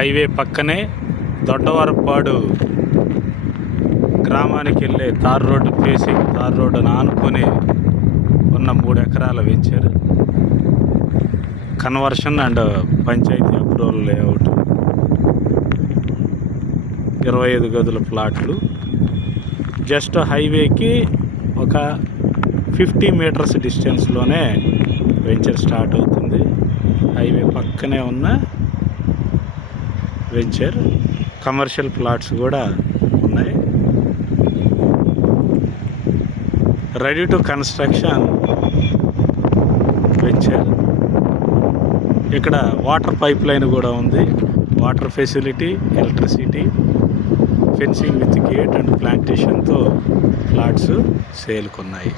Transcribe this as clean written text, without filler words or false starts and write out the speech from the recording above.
Highway పక్కనే దొడ్డవరపాడు గ్రామానికి వెళ్ళే తార్ రోడ్డు ఫేసింగ్ తార్ రోడ్డును ఆనుకొని ఉన్న 3 ఎకరాల venture conversion and panchayat approval layout 25 గదుల ప్లాట్లు జస్ట్ హైవేకి ఒక 50 మీటర్స్ డిస్టెన్స్లోనే వెంచర్ స్టార్ట్ అవుతుంది. హైవే పక్కనే ఉన్న వెంచర్, కమర్షియల్ ప్లాట్స్ కూడా ఉన్నాయి. Ready to construction venture. ఇక్కడ వాటర్ పైప్ లైన్ కూడా ఉంది. Water facility, electricity, fencing with gate and ప్లాంటేషన్తో plots సేల్కున్నాయి.